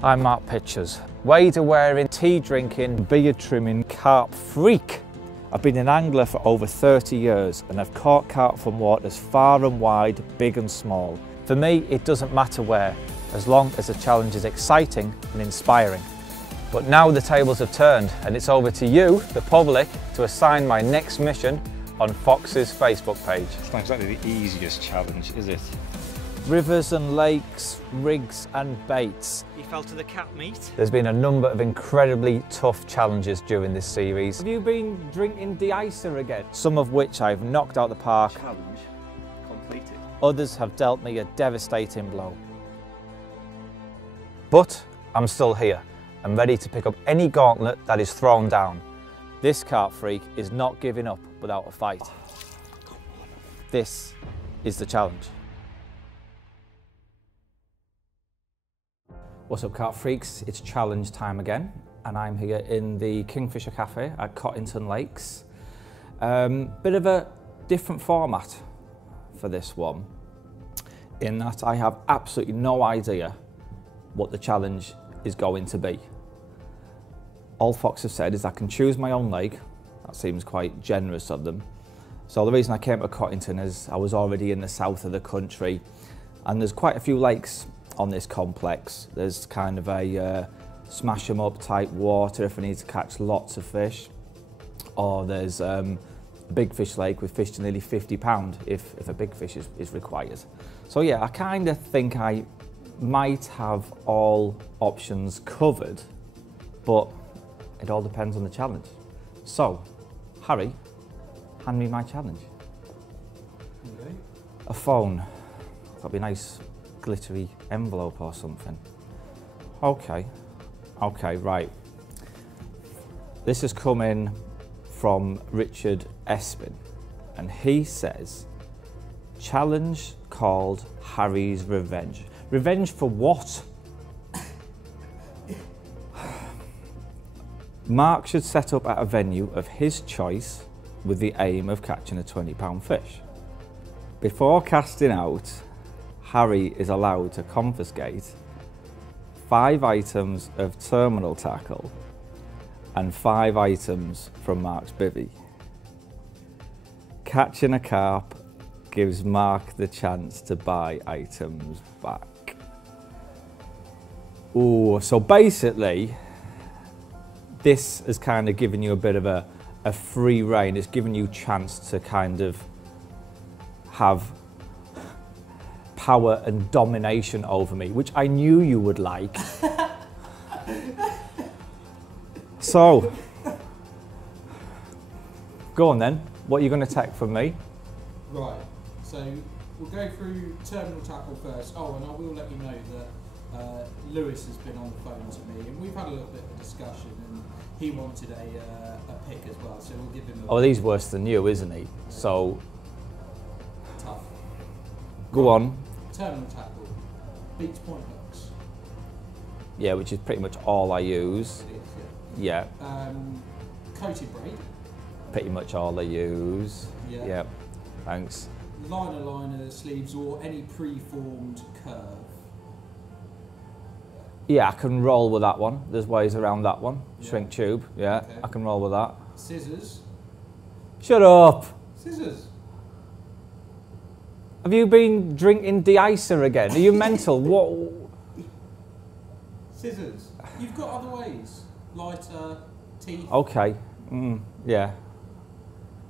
I'm Mark Pitchers, wader wearing, tea drinking, beard trimming carp freak. I've been an angler for over 30 years and I've caught carp from waters far and wide, big and small. For me, it doesn't matter where, as long as the challenge is exciting and inspiring. But now the tables have turned and it's over to you, the public, to assign my next mission on Fox's Facebook page. It's not exactly the easiest challenge, is it? Rivers and lakes, rigs and baits. You fell to the cat meat? There's been a number of incredibly tough challenges during this series. Have you been drinking de-icer again? Some of which I've knocked out the park. Challenge completed. Others have dealt me a devastating blow. But I'm still here and ready to pick up any gauntlet that is thrown down. This carp freak is not giving up without a fight. This is the challenge. What's up, carp freaks? It's challenge time again, and I'm here in the Kingfisher Cafe at Cottington Lakes. Bit of a different format for this one, in that I have absolutely no idea what the challenge is going to be. All Fox have said is I can choose my own lake. That seems quite generous of them. So the reason I came to Cottington is I was already in the south of the country, and there's quite a few lakes on this complex. There's kind of a smash 'em up type water if I need to catch lots of fish, or there's a big fish lake with fish to nearly 50 pounds if a big fish is required. So yeah, I kind of think I might have all options covered, but it all depends on the challenge. So, Harry, hand me my challenge. Okay. A phone. That'll be a nice glittery envelope or something. Okay, right. This has come in from Richard Espin, and he says, challenge called Harry's Revenge. Revenge for what? Mark should set up at a venue of his choice with the aim of catching a 20-pound fish. Before casting out, Harry is allowed to confiscate 5 items of terminal tackle and 5 items from Mark's bivvy. Catching a carp gives Mark the chance to buy items back. Ooh, so basically, this has kind of given you a bit of a free rein. It's given you a chance to kind of have power and domination over me, which I knew you would like. So, go on then. What are you going to take from me? Right, so we'll go through terminal tackle first. Oh, and I will let you know that Lewis has been on the phone to me, and we've had a little bit of a discussion, and he wanted a pick as well, so we'll give him a... Oh, he's worse than you, isn't he? So... Tough. Go on. Terminal tackle, beach point hooks. Yeah, which is pretty much all I use. It is, Yeah. Coated braid. Pretty much all I use. Yeah. Yep. Thanks. Liner sleeves or any pre-formed curve. Yeah, I can roll with that one. There's ways around that one. Yeah. Shrink tube, yeah, Okay. I can roll with that. Scissors. Shut up! Scissors. Have you been drinking de-icer again? Are you mental? What? Scissors. You've got other ways. Lighter, teeth. Okay, yeah.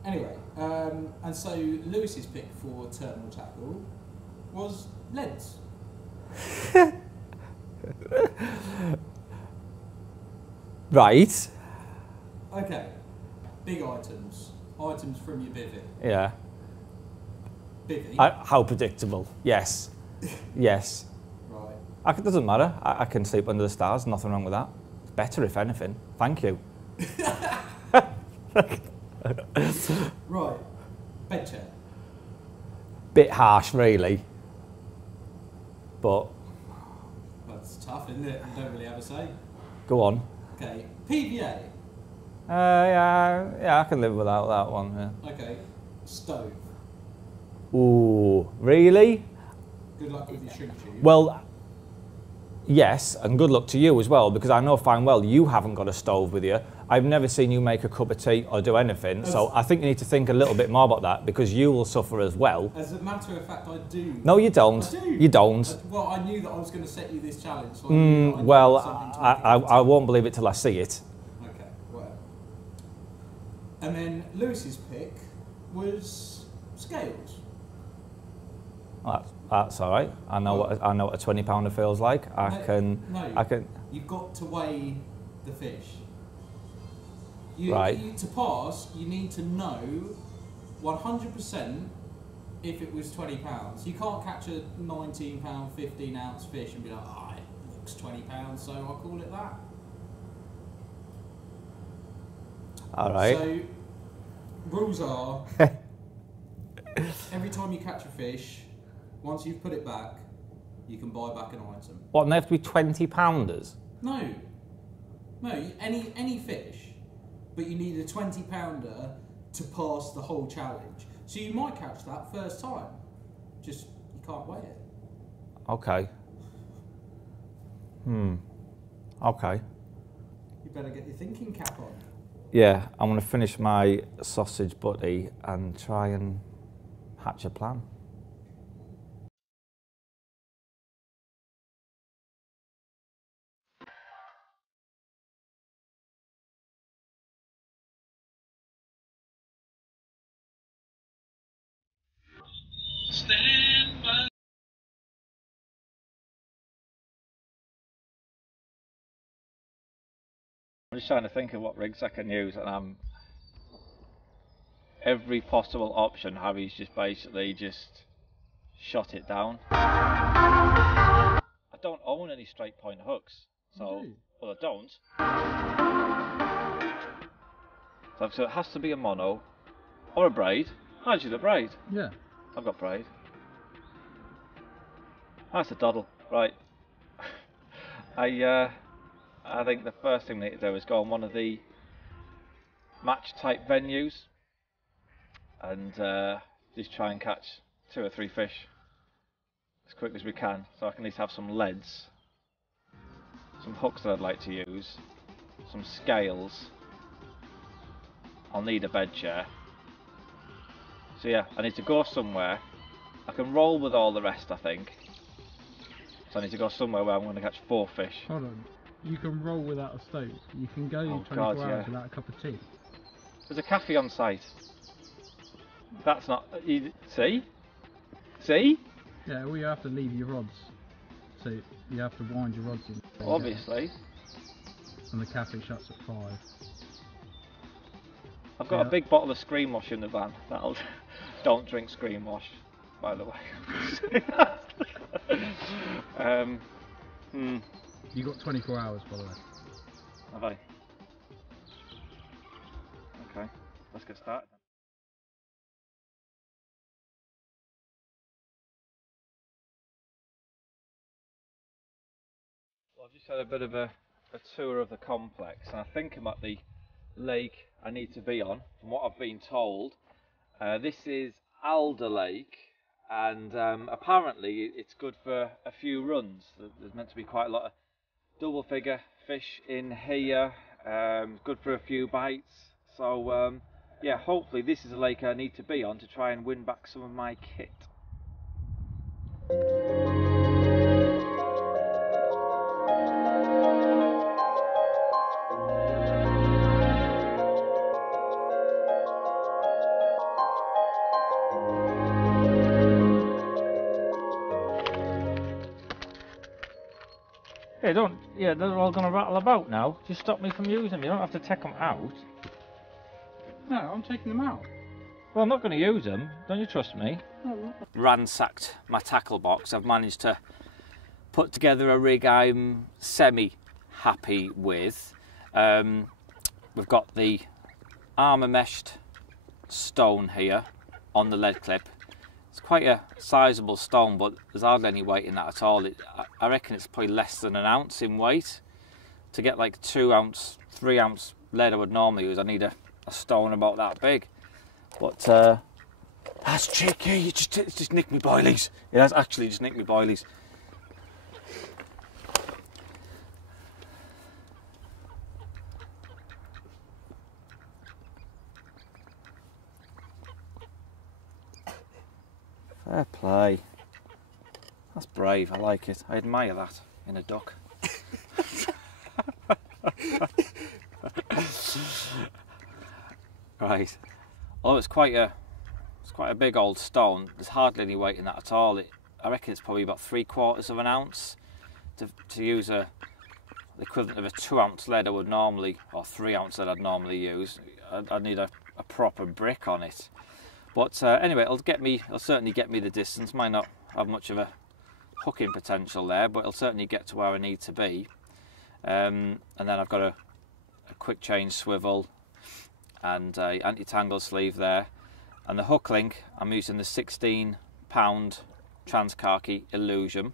Anyway, and so Lewis's pick for terminal tackle was leads. Right. Okay, big items. Items from your bivvy. Yeah. Bivvy. How predictable. Yes. Yes. Right. It doesn't matter. I can sleep under the stars. Nothing wrong with that. It's better, if anything. Thank you. Right. Bed chair. Bit harsh, really. But That's tough, isn't it? You don't really have a say. go on. Okay. PVA. Yeah, I can live without that one. Yeah. Okay. Stove. Ooh, really? Good luck with your shrink tube. Well, Yes, and good luck to you as well, because I know fine well you haven't got a stove with you. I've never seen you make a cup of tea or do anything, so I think you need to think a little bit more about that, because you will suffer as well. As a matter of fact, I do. No, you don't. I do. You don't. Well, I knew that I was going to set you this challenge. So I won't believe it till I see it. Okay, whatever. And then Lewis's pick was scales. That's all right. I know what a 20-pounder feels like. I can. You've got to weigh the fish. To pass, you need to know 100% if it was 20 pounds. You can't catch a 19 pound, 15 ounce fish and be like, oh, it looks 20 pounds, so I'll call it that. All right. So, rules are, every time you catch a fish, once you've put it back, you can buy back an item. What, and they have to be 20-pounders? No, any fish, but you need a 20-pounder to pass the whole challenge. So you might catch that first time, just you can't weigh it. Okay. Okay. You better get your thinking cap on. Yeah, I'm going to finish my sausage butty and try and hatch a plan. Stand by. I'm just trying to think of what rigs I can use, and every possible option. Harry's just basically shot it down. I don't own any straight point hooks, so well I don't. So it has to be a mono or a braid. How'd you do the braid? Yeah. I've got braid. That's a doddle, right? I think the first thing we need to do is go on one of the match type venues and just try and catch 2 or 3 fish as quick as we can, so I can at least have some leads, some hooks that I'd like to use, some scales. I'll need a bed chair. So yeah, I need to go somewhere. I can roll with all the rest, I think. So I need to go somewhere where I'm going to catch 4 fish. Hold on. You can roll without a stove. You can go 24 hours without a cup of tea. There's a cafe on site. That's not... See? See? Yeah, well you have to leave your rods. So you have to wind your rods in. Obviously. And the cafe shuts at 5. I've got a big bottle of screen wash in the van. That'll... Don't drink screen wash, by the way. You got 24 hours, by the way. Have I? Okay, let's get started then. Well, I've just had a bit of a tour of the complex, and I think I'm at the lake I need to be on, from what I've been told. This is Alder Lake, and apparently it's good for a few runs. There's meant to be quite a lot of double figure fish in here, good for a few bites. So yeah, hopefully this is a lake I need to be on to try and win back some of my kit. Yeah, they're all going to rattle about now. Just stop me from using them. You don't have to take them out. No, I'm taking them out. Well, I'm not going to use them. Don't you trust me? Ransacked my tackle box. I've managed to put together a rig I'm semi-happy with. We've got the armour meshed stone here on the lead clip. It's quite a sizable stone, but there's hardly any weight in that at all. I reckon it's probably less than an ounce in weight. To get like 2 ounce, 3 ounce lead I would normally use, I need a stone about that big. But that's cheeky, it's just nicked me boilies. It has actually just nicked me boilies. Fair play. That's brave, I like it. I admire that in a duck. Right. Although it's quite a big old stone, there's hardly any weight in that at all. I reckon it's probably about 3/4 of an ounce. To use the equivalent of a 2-ounce lead I would normally, or 3-ounce lead I'd normally use, I'd need a proper brick on it. But anyway, it'll certainly get me the distance. Might not have much of a hooking potential there, but it'll certainly get to where I need to be. And then I've got a quick change swivel and a anti-tangle sleeve there. And the hook link, I'm using the 16-pound Trans-Khaki Illusion.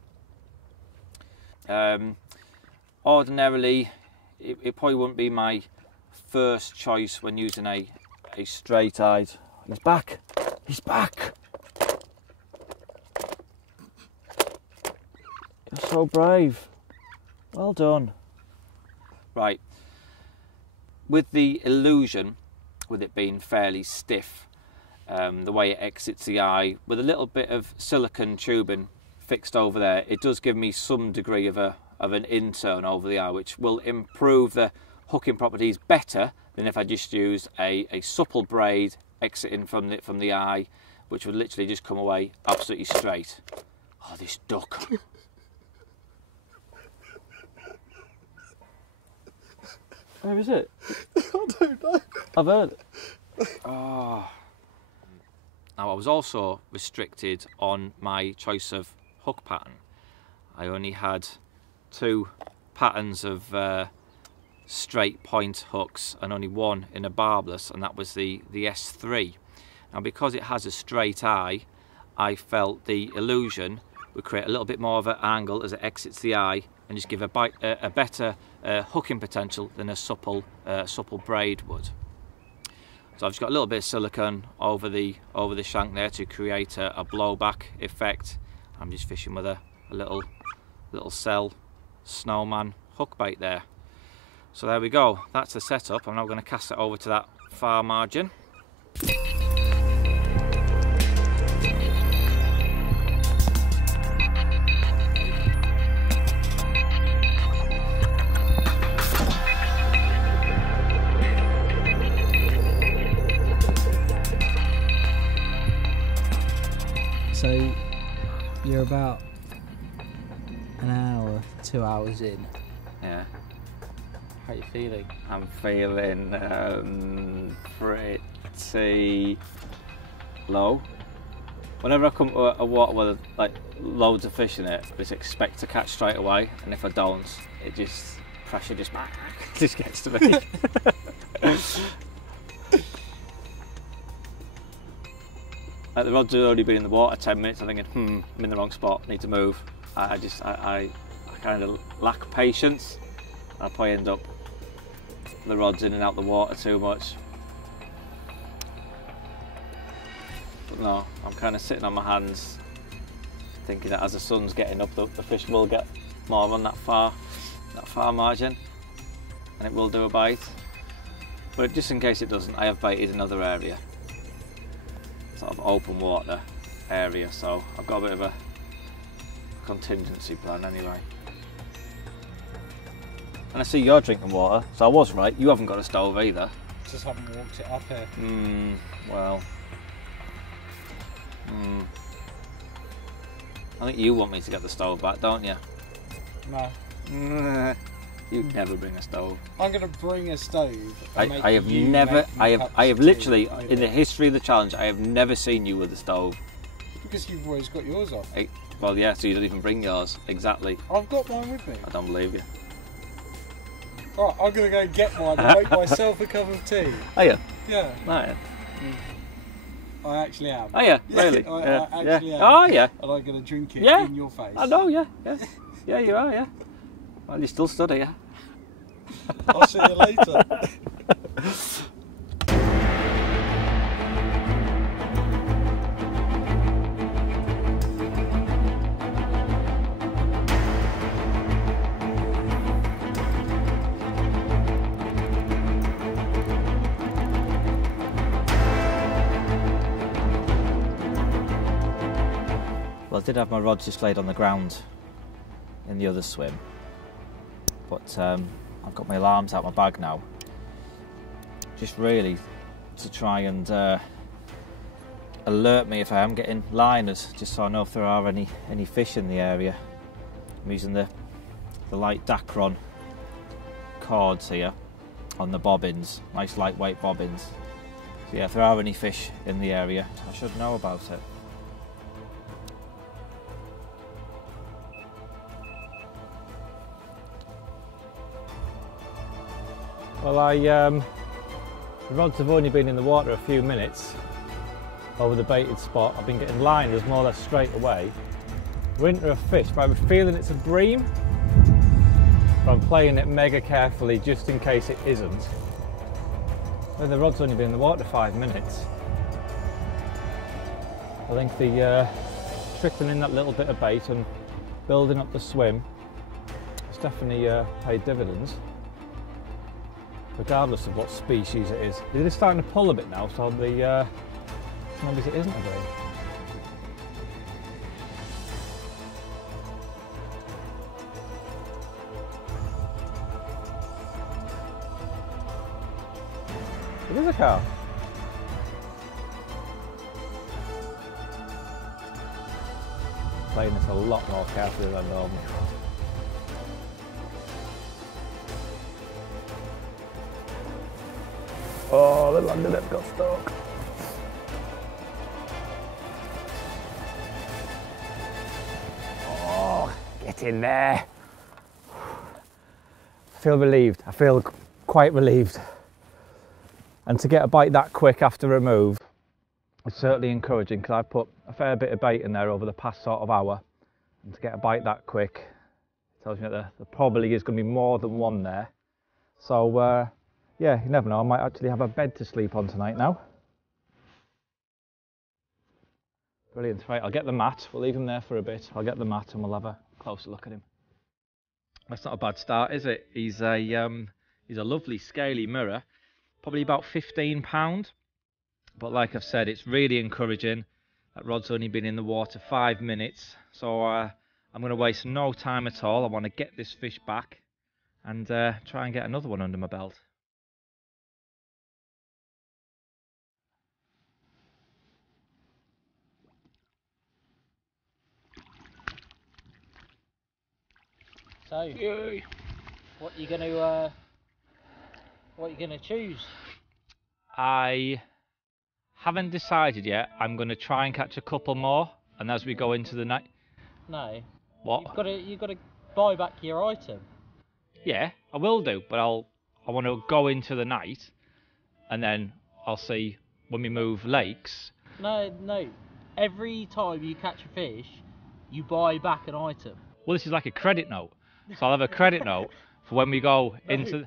Ordinarily, it probably wouldn't be my first choice when using a straight-eyed. He's back! He's back! You're so brave. Well done. Right. With the Illusion, with it being fairly stiff, the way it exits the eye, with a little bit of silicone tubing fixed over there, it does give me some degree of an in-turn over the eye, which will improve the hooking properties better than if I just used a supple braid exiting from the eye, which would literally just come away absolutely straight. Oh, this duck. Where is it? I don't know. I've heard it. Oh. Now, I was also restricted on my choice of hook pattern. I only had 2 patterns of straight point hooks and only one in a barbless, and that was the S3. Now, because it has a straight eye, I felt the Illusion would create a little bit more of an angle as it exits the eye and just give a better hooking potential than a supple braid would. So I've just got a little bit of silicone over the shank there to create a blowback effect. I'm just fishing with a little cell snowman hook bait there. So there we go, that's the setup. I'm now going to cast it over to that far margin. So you're about an hour, 2 hours in. Yeah. How are you feeling? I'm feeling pretty low. Whenever I come to a water with like loads of fish in it, I just expect to catch straight away, and if I don't, it just pressure just gets to me. Like the rods have already been in the water 10 minutes. I'm thinking, I'm in the wrong spot. Need to move. I kind of lack patience. I'll probably end up the rods in and out the water too much. But no, I'm kind of sitting on my hands, thinking that as the sun's getting up, the fish will get more on that far margin, and it will do a bite. But just in case it doesn't, I have baited another area, sort of open water area, so I've got a bit of a contingency plan anyway. And I see you're drinking water, so I was right, you haven't got a stove either. Just haven't walked it up here. Well. I think you want me to get the stove back, don't you? No. You'd never bring a stove. I'm going to bring a stove. I have literally, in the history of the challenge, I have never seen you with a stove. Because you've always got yours off. Well, yeah, so you don't even bring yours. Exactly. I've got mine with me. I don't believe you. Right, I'm going to go get mine and make myself a cup of tea. Are you? Yeah. Oh, yeah. I actually am. Oh, yeah, really? I actually am. Oh, yeah. And I'm going to drink it in your face. I know, yeah. Yeah, you are, yeah. Well, you still study, yeah? I'll see you later. Well, I did have my rods just laid on the ground in the other swim, but I've got my alarms out my bag now, just really to try and alert me if I am getting liners, just so I know if there are any fish in the area. I'm using the light Dacron cords here on the bobbins, nice lightweight bobbins. So yeah, if there are any fish in the area, I should know about it. Well, the rods have only been in the water a few minutes over the baited spot. I've been getting liners more or less straight away. We're into a fish, but I'm feeling it's a bream. But I'm playing it mega carefully just in case it isn't. Well, the rod's only been in the water 5 minutes. I think the trickling in that little bit of bait and building up the swim has definitely paid dividends, regardless of what species it is. It is starting to pull a bit now, so maybe it isn't a bream. It is a carp. Playing this a lot more carefully than normal. Oh, the land lip got stuck. Oh, get in there. I feel relieved. I feel quite relieved. And to get a bite that quick after a move is certainly encouraging, because I've put a fair bit of bait in there over the past sort of hour. And to get a bite that quick tells me that there probably is going to be more than one there. So yeah, you never know, I might actually have a bed to sleep on tonight now. Brilliant. Right, I'll get the mat. We'll leave him there for a bit. I'll get the mat and we'll have a closer look at him. That's not a bad start, is it? He's a lovely scaly mirror. Probably about £15, but like I've said, it's really encouraging. That rod's only been in the water 5 minutes, so I'm going to waste no time at all. I want to get this fish back and try and get another one under my belt. So, Yay. what are you gonna choose? I haven't decided yet. I'm going to try and catch a couple more, and as we go into the night. No. What? You've got to buy back your item. Yeah, I will do, but I want to go into the night, and then I'll see when we move lakes. No. Every time you catch a fish, you buy back an item. Well, this is like a credit note, so I'll have a credit note for when we go into. No.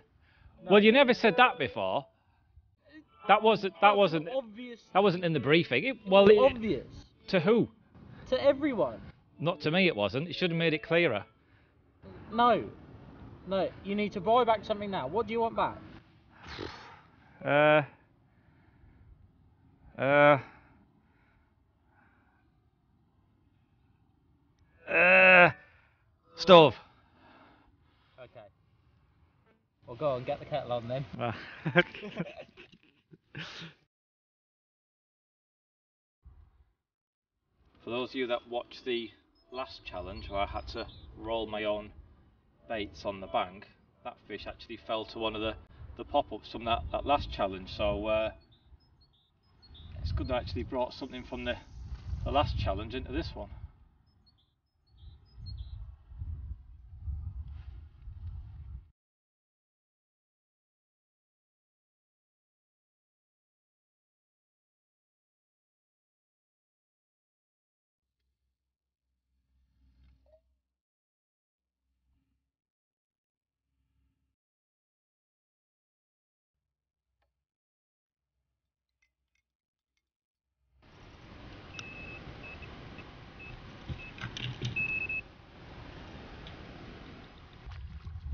Well, you never said that before. That wasn't obvious. That wasn't in the briefing. Obvious. To who? To everyone. Not to me. It wasn't. You should have made it clearer. No, you need to buy back something now. What do you want back? Stove. Okay. Well, go on, get the kettle on then. For those of you that watched the last challenge where I had to roll my own baits on the bank, that fish actually fell to one of the pop-ups from that last challenge, so it's good that I actually brought something from the last challenge into this one.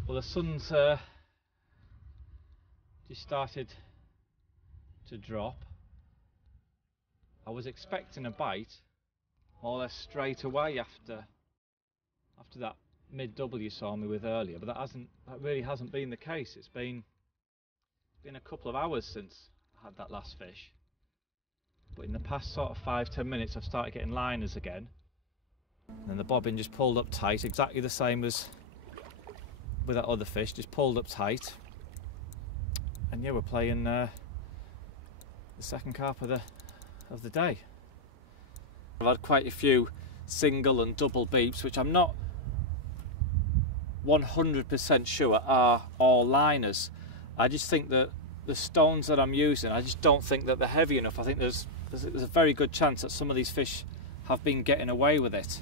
Well, the sun's just started to drop. I was expecting a bite more or less straight away after that mid-double you saw me with earlier, but that really hasn't been the case. It's been a couple of hours since I had that last fish, but in the past sort of 5-10 minutes I've started getting liners again, and then the bobbin just pulled up tight, exactly the same as with that other fish, just pulled up tight. And yeah, we're playing the second carp of the day. I've had quite a few single and double beeps, which I'm not 100% sure are all liners. I just think that the stones that I'm using, I just don't think that they're heavy enough. I think there's a very good chance that some of these fish have been getting away with it.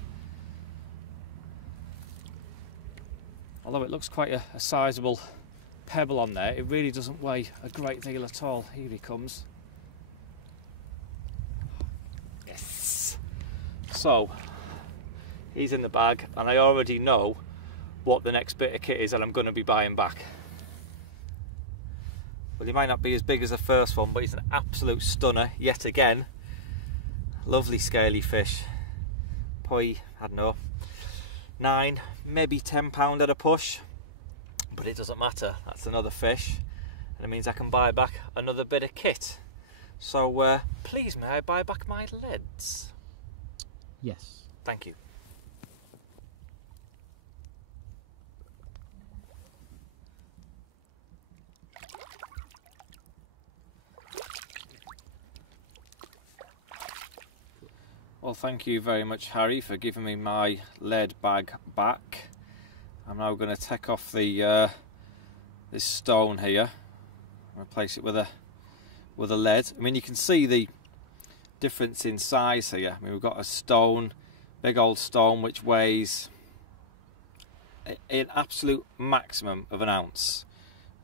Although it looks quite a sizable pebble on there, it really doesn't weigh a great deal at all. Here he comes. Yes! So, he's in the bag, and I already know what the next bit of kit is that I'm going to be buying back. Well, he might not be as big as the first one, but he's an absolute stunner yet again. Lovely scaly fish. Probably, I don't know, 9, maybe 10 pound at a push, but it doesn't matter. That's another fish, and it means I can buy back another bit of kit. So please may I buy back my leads? Yes. Thank you. Well, thank you very much, Harry, for giving me my lead bag back. I'm now going to take off the this stone here, replace it with a lead. I mean, you can see the difference in size here. I mean, we've got a stone, big old stone, which weighs an absolute maximum of an ounce,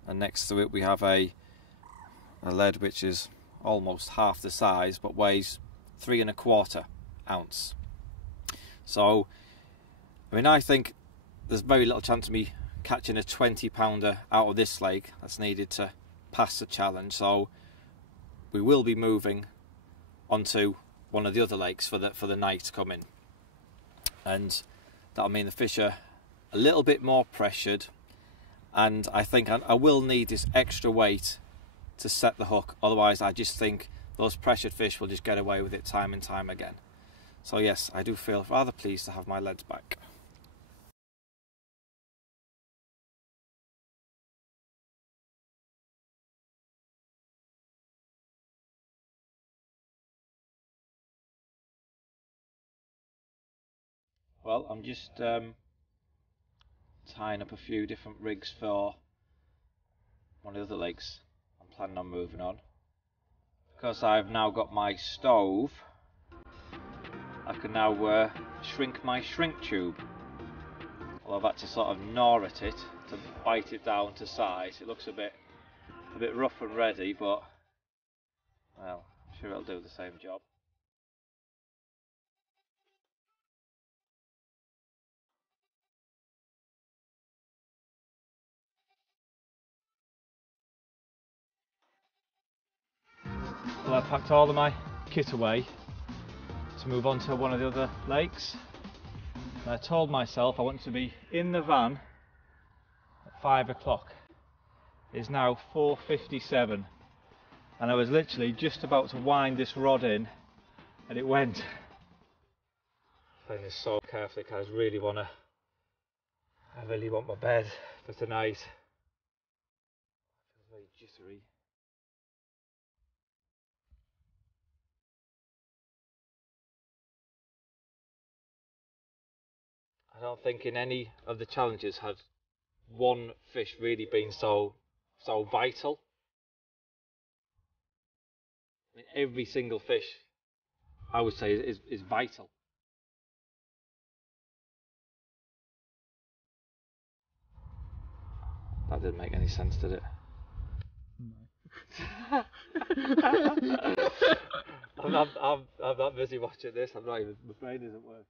and next to it we have a lead which is almost half the size but weighs 3 1/4 ounce. So I mean, I think there's very little chance of me catching a 20 pounder out of this lake that's needed to pass the challenge, so we will be moving onto one of the other lakes for the night coming, and that'll mean the fish are a little bit more pressured, and I think I will need this extra weight to set the hook. Otherwise I just think those pressured fish will just get away with it time and time again. So yes, I do feel rather pleased to have my leads back. Well, I'm just tying up a few different rigs for one of the other lakes I'm planning on moving on. Because I've now got my stove, I can now shrink my shrink tube. Well, I've had to sort of gnaw at it to bite it down to size. It looks a bit rough and ready, but well, I'm sure it'll do the same job. Well, I packed all of my kit away to move on to one of the other lakes. And I told myself I want to be in the van at 5 o'clock. It's now 4:57, and I was literally just about to wind this rod in, and it went. Playing this so carefully because I really want my bed for tonight. It feels very jittery. I don't think in any of the challenges had one fish really been so vital. I mean, every single fish, I would say, is vital. That didn't make any sense, did it? No. I'm not busy watching this. I'm not even. My brain isn't working.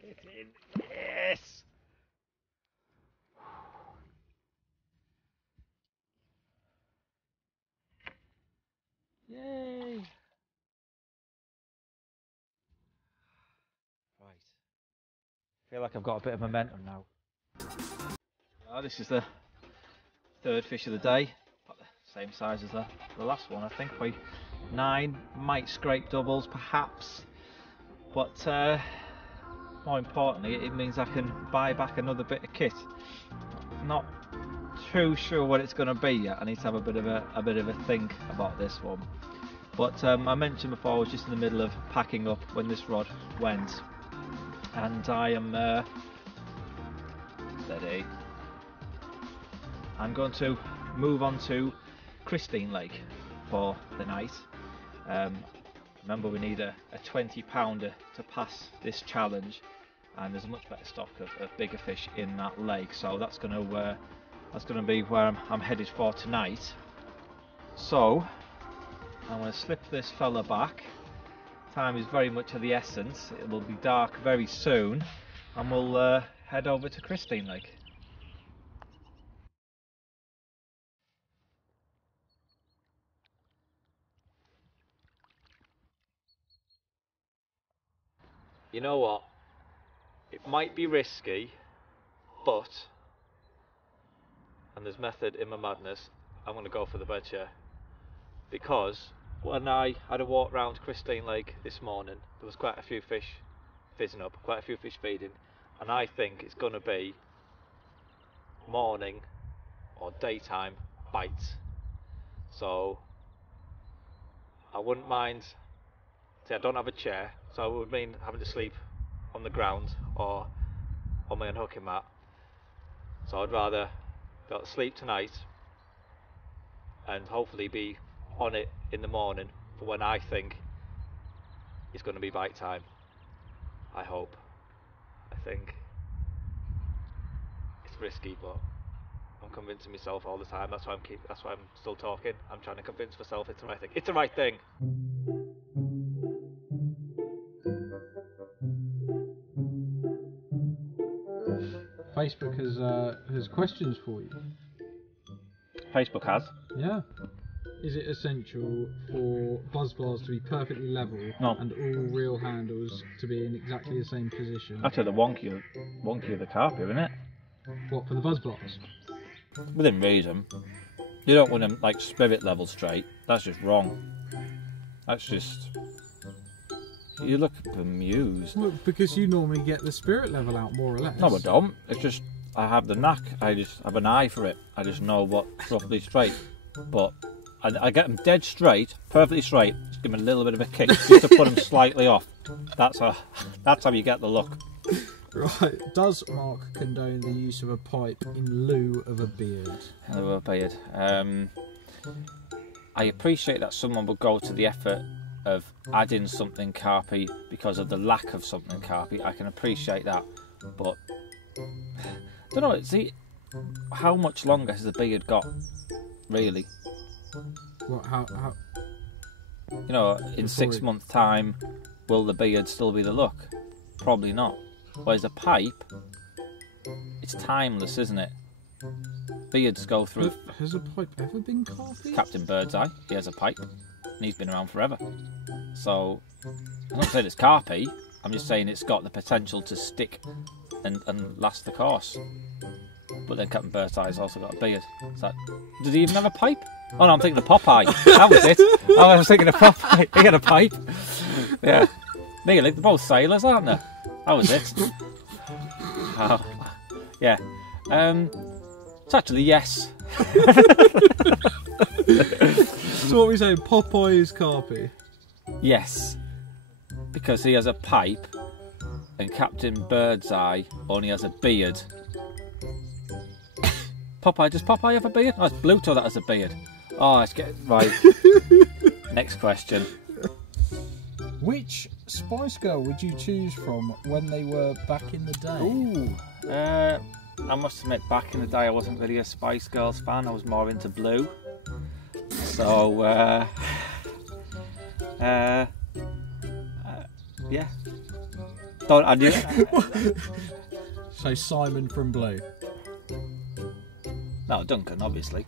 Get in. Yes! feel like I've got a bit of momentum now. This is the third fish of the day. About the same size as the last one, I think. Probably 9. Might scrape doubles, perhaps. But more importantly, it means I can buy back another bit of kit. Not too sure what it's going to be yet. I need to have a bit of a think about this one. But I mentioned before I was just in the middle of packing up when this rod went, and I am steady. I'm going to move on to Christine Lake for the night. Remember, we need a 20 pounder to pass this challenge, and there's a much better stock of bigger fish in that lake, so that's going to be where I'm headed for tonight. So I'm going to slip this fella back. Time is very much of the essence. It will be dark very soon, and we'll head over to Christine Lake. You know what? It might be risky, but, and there's method in my madness, I'm going to go for the bed share. Because when I had a walk round Christine Lake this morning, there was quite a few fish fizzing up, quite a few fish feeding, and I think it's going to be morning or daytime bites. So I wouldn't mind. See, I don't have a chair, so it would mean having to sleep on the ground or on my unhooking mat. So I'd rather be able to sleep tonight and hopefully be on it in the morning for when I think it's going to be bite time. I hope. I think it's risky, but I'm convincing myself all the time. That's why I'm still talking. I'm trying to convince myself it's the right thing. It's the right thing. Facebook has questions for you. Facebook has? Yeah. Is it essential for buzz bars to be perfectly level and all reel handles to be in exactly the same position? Actually, the wonky of the carp here, isn't it? What, for the buzz bars? Within reason. You don't want them like spirit level straight. That's just wrong. That's just... You look bemused. Well, because you normally get the spirit level out more or less. No, I don't. It's just I have the knack. I just have an eye for it. I just know what's roughly straight. But I get them dead straight, perfectly straight. Just give them a little bit of a kick just to put them slightly off. That's how you get the look. Right. Does Mark condone the use of a pipe in lieu of a beard? In lieu of a beard. I appreciate that someone would go to the effort of adding something carpy because of the lack of something carpy. I can appreciate that, but I don't know. See, how much longer has the beard got, really? What? How? You know, in 6 months' time, will the beard still be the look? Probably not. Whereas a pipe, it's timeless, isn't it? Beards go through. Has a pipe ever been carpy? Captain Birdseye, he has a pipe, and he's been around forever. So, I'm not saying it's carpy, I'm just saying it's got the potential to stick and last the course. But then Captain Birdseye's also got a beard. So, did he even have a pipe? Oh no, I'm thinking of Popeye. That was it. Oh, I was thinking of Popeye. He had a pipe. Yeah. Nearly, they're both sailors, aren't they? That was it. Oh, yeah. It's actually yes. So what are we saying? Popeye is carpy? Yes. Because he has a pipe and Captain Birdseye only has a beard. Does Popeye have a beard? Oh, it's Bluto that has a beard. Oh, let's get it right. Next question. Which Spice Girl would you choose from when they were back in the day? Ooh. I must admit, back in the day I wasn't really a Spice Girls fan. I was more into Blue. So, yeah. I knew it. So Simon from Blue. No, Duncan, obviously.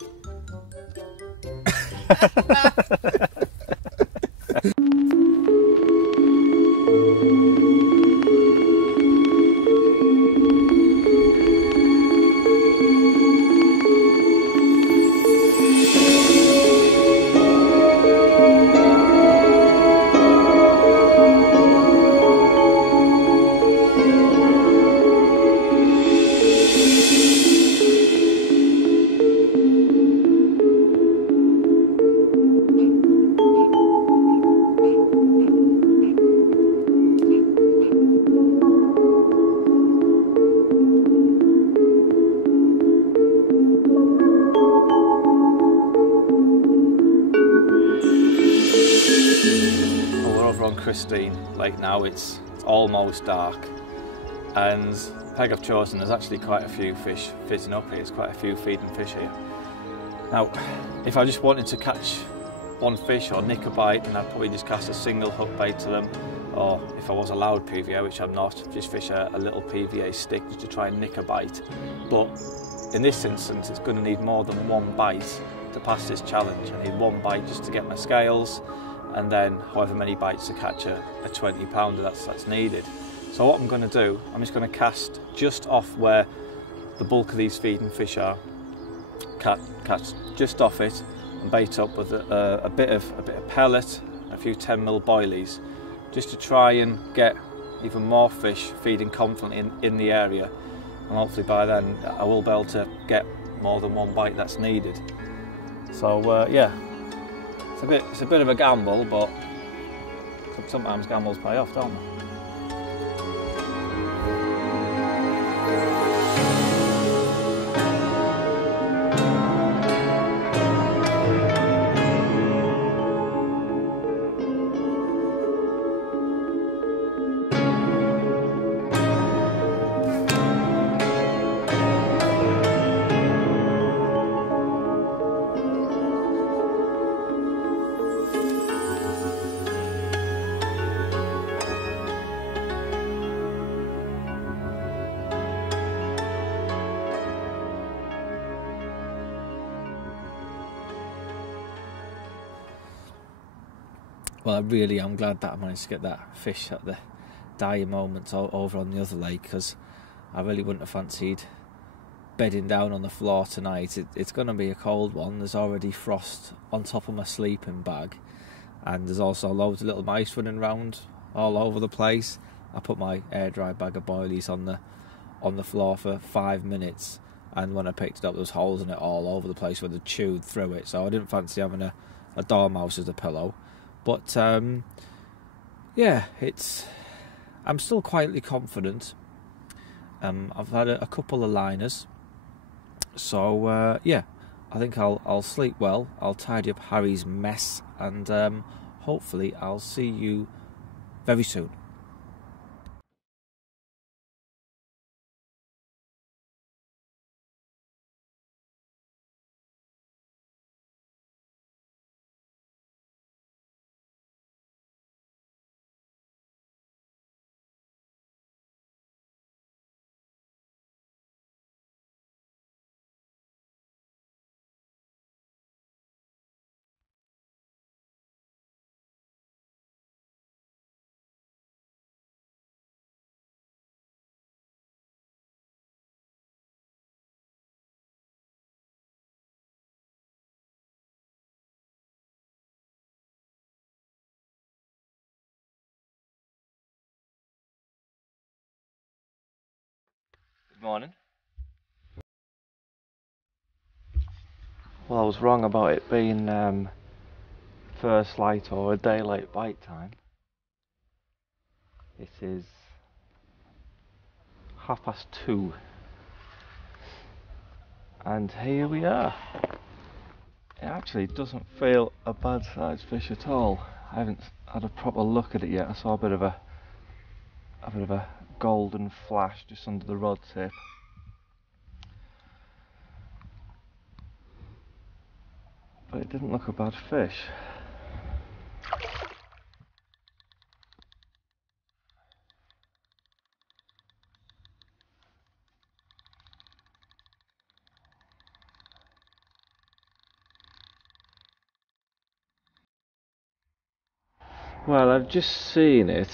on Christine Lake now. It's almost dark, and the peg I've chosen, there's actually quite a few fish fitting up here. There's quite a few feeding fish here. Now, if I just wanted to catch one fish or nick a bite, then I'd probably just cast a single hook bait to them, or if I was allowed PVA, which I'm not, just fish a little PVA stick just to try and nick a bite. But in this instance, it's going to need more than one bite to pass this challenge. I need one bite just to get my scales, and then however many bites to catch a 20 pounder that's needed. So what I'm going to do, I'm just going to cast just off where the bulk of these feeding fish are, catch just off it, and bait up with a bit of pellet, a few 10mm boilies, just to try and get even more fish feeding confidently in the area, and hopefully by then I will be able to get more than one bite that's needed. So yeah, it's a bit of a gamble, but sometimes gambles pay off, don't they? Well, I really am glad that I managed to get that fish at the dire moment over on the other lake, because I really wouldn't have fancied bedding down on the floor tonight. It's going to be a cold one. There's already frost on top of my sleeping bag, and there's also loads of little mice running around all over the place. I put my air dry bag of boilies on the floor for 5 minutes, and when I picked it up there was holes in it all over the place where they chewed through it, so I didn't fancy having a dormouse as a pillow. But yeah, I'm still quietly confident. I've had a couple of liners, so yeah, I think I'll sleep well. I'll tidy up Harry's mess, and hopefully I'll see you very soon. Morning. Well, I was wrong about it being first light or a day late bite time. It is 2:30, and here we are. It actually doesn't feel a bad sized fish at all. I haven't had a proper look at it yet. I saw a bit of a golden flash just under the rod tip. But it didn't look a bad fish. Well, I've just seen it,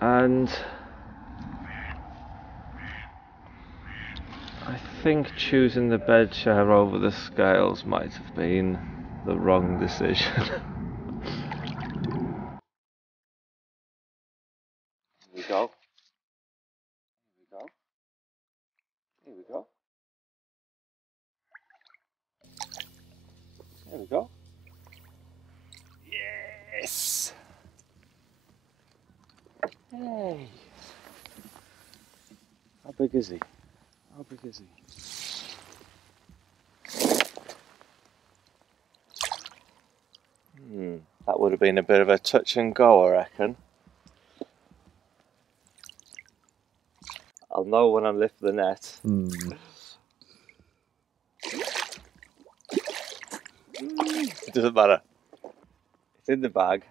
and I think choosing the bed chair over the scales might have been the wrong decision. Here we go. Here we go. There we go. Yes! Hey! How big is he? How big is he? would have been a bit of a touch and go, I reckon. I'll know when I lift the net. It doesn't matter. It's in the bag.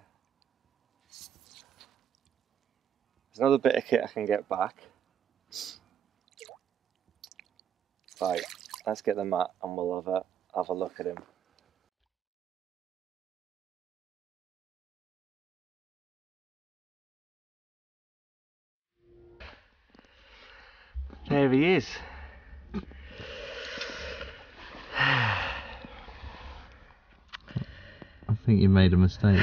There's another bit of kit I can get back. Right, let's get the mat and we'll have a look at him. There he is. I think you made a mistake.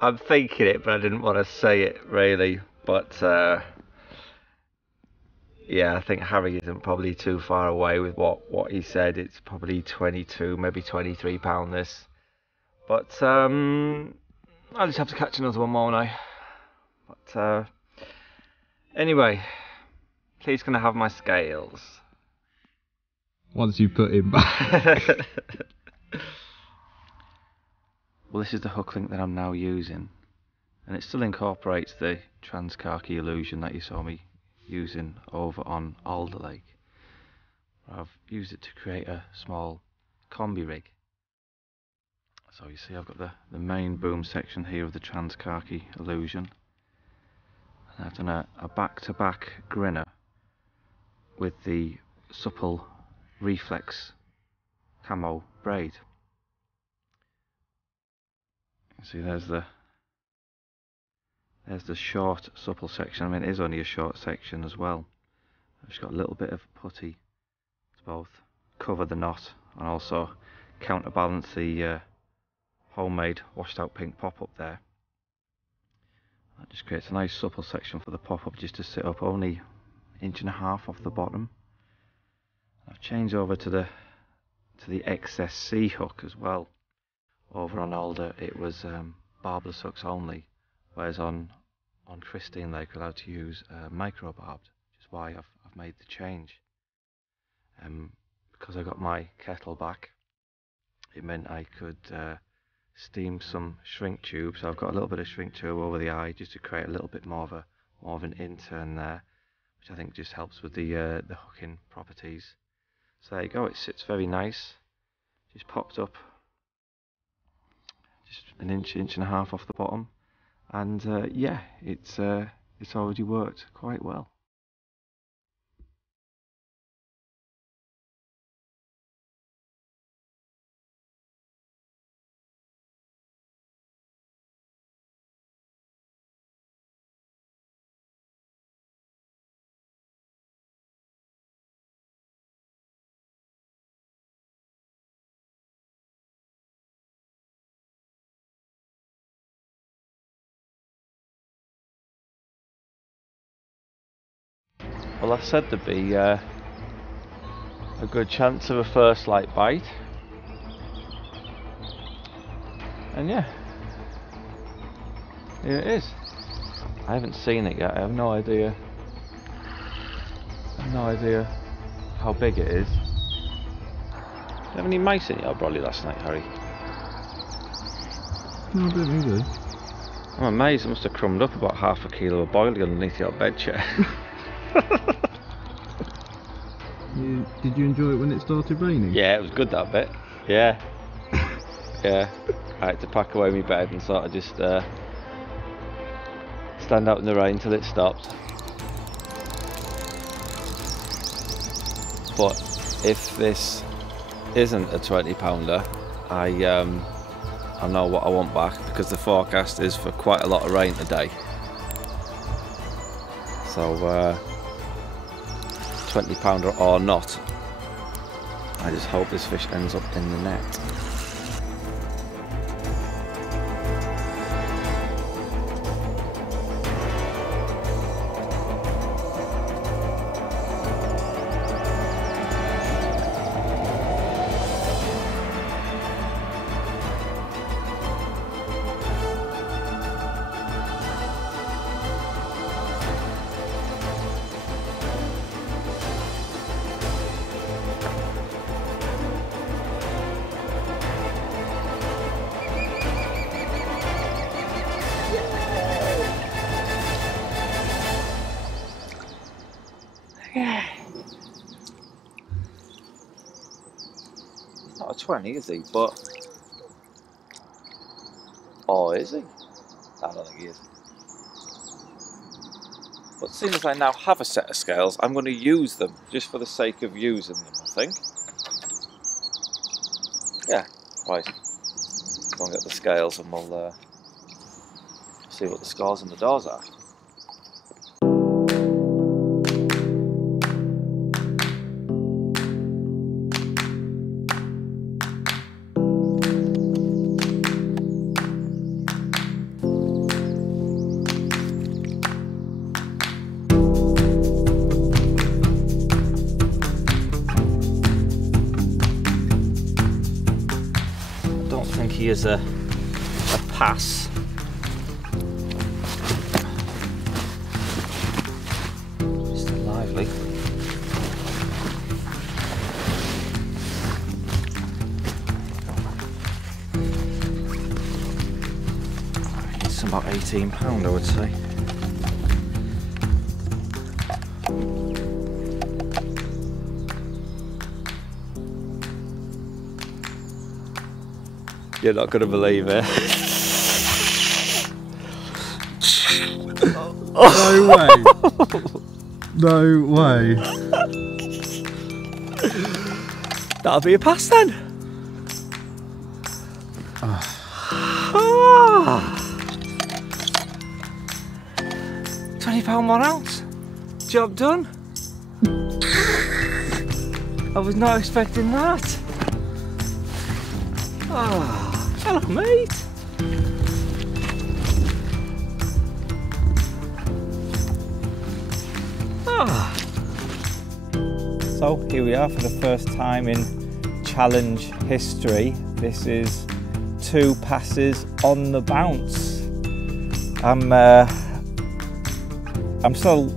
I'm thinking it, but I didn't want to say it really. But yeah, I think Harry isn't probably too far away with what he said. It's probably 22, maybe 23 pound this. But I'll just have to catch another one, won't I? But anyway, please can I have my scales? Once you put him back. Well, this is the hook link that I'm now using, and it still incorporates the trans-CARP illusion that you saw me using over on Alder Lake. I've used it to create a small combi rig. So you see I've got the main boom section here of the trans-CARP illusion, and I've done a back-to-back grinner with the supple reflex camo braid. See, there's the short supple section. I mean, it is only a short section as well. I've just got a little bit of putty to both cover the knot and also counterbalance the homemade washed out pink pop-up there. That just creates a nice supple section for the pop-up just to sit up, only 1.5 inches off the bottom. I've changed over to the XSC hook as well. Over on Alder it was barbless hooks only, whereas on Christine Lake we're allowed to use micro barbed, which is why I've made the change. Because I got my kettle back, it meant I could steam some shrink tube, so I've got a little bit of shrink tube over the eye just to create a little bit more of an intern there, which I think just helps with the hooking properties. So there you go, it sits very nice, just popped up just 1.5 inches off the bottom, and yeah, it's already worked quite well. Well, I said there'd be a good chance of a first light bite, and yeah, here it is. I haven't seen it yet. I have no idea how big it is. Did you have any mice in your brolly last night, Harry? No, I don't think so. I'm amazed. It must have crumbed up about 1/2 kilo of boilie underneath your bed chair. Did you enjoy it when it started raining? Yeah, it was good, that bit. Yeah. Yeah. I had to pack away my bed and sort of just stand out in the rain till it stopped. But if this isn't a 20-pounder, I know what I want back, because the forecast is for quite a lot of rain today. So 20-pounder or not, I just hope this fish ends up in the net. a 20, is he? But... Oh, is he? I don't think he is. But seeing as I now have a set of scales, I'm going to use them, just for the sake of using them, I think. Yeah, right. Go and get the scales and we'll see what the scores and the doors are. I don't think he is a pass. Still lively. It's about £18, I would say. You're not going to believe it. No way. No way. That'll be a pass then. £20 1 ounce. Job done. I was not expecting that. Hello, mate. So here we are for the first time in challenge history. This is 2 passes on the bounce. I'm still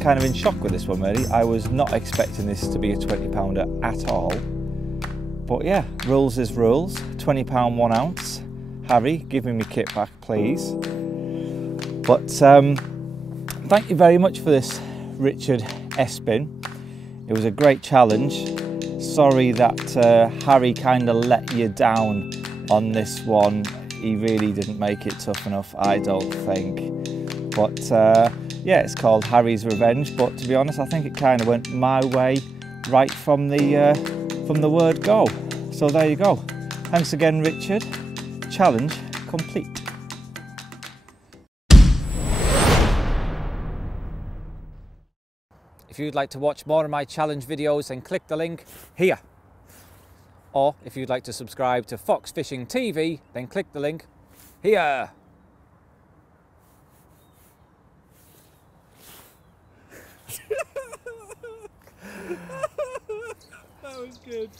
kind of in shock with this one, really. I was not expecting this to be a 20-pounder at all. But yeah, rules is rules. £20 1 ounce. Harry, give me my kit back, please. But thank you very much for this, Richard Espin. It was a great challenge. Sorry that Harry kind of let you down on this one. He really didn't make it tough enough, I don't think. But yeah, it's called Harry's Revenge. But to be honest, I think it kind of went my way right from the word go. So there you go. Thanks again, Richard. Challenge complete. If you'd like to watch more of my challenge videos, then click the link here. Or if you'd like to subscribe to Fox Fishing TV, then click the link here. That was good.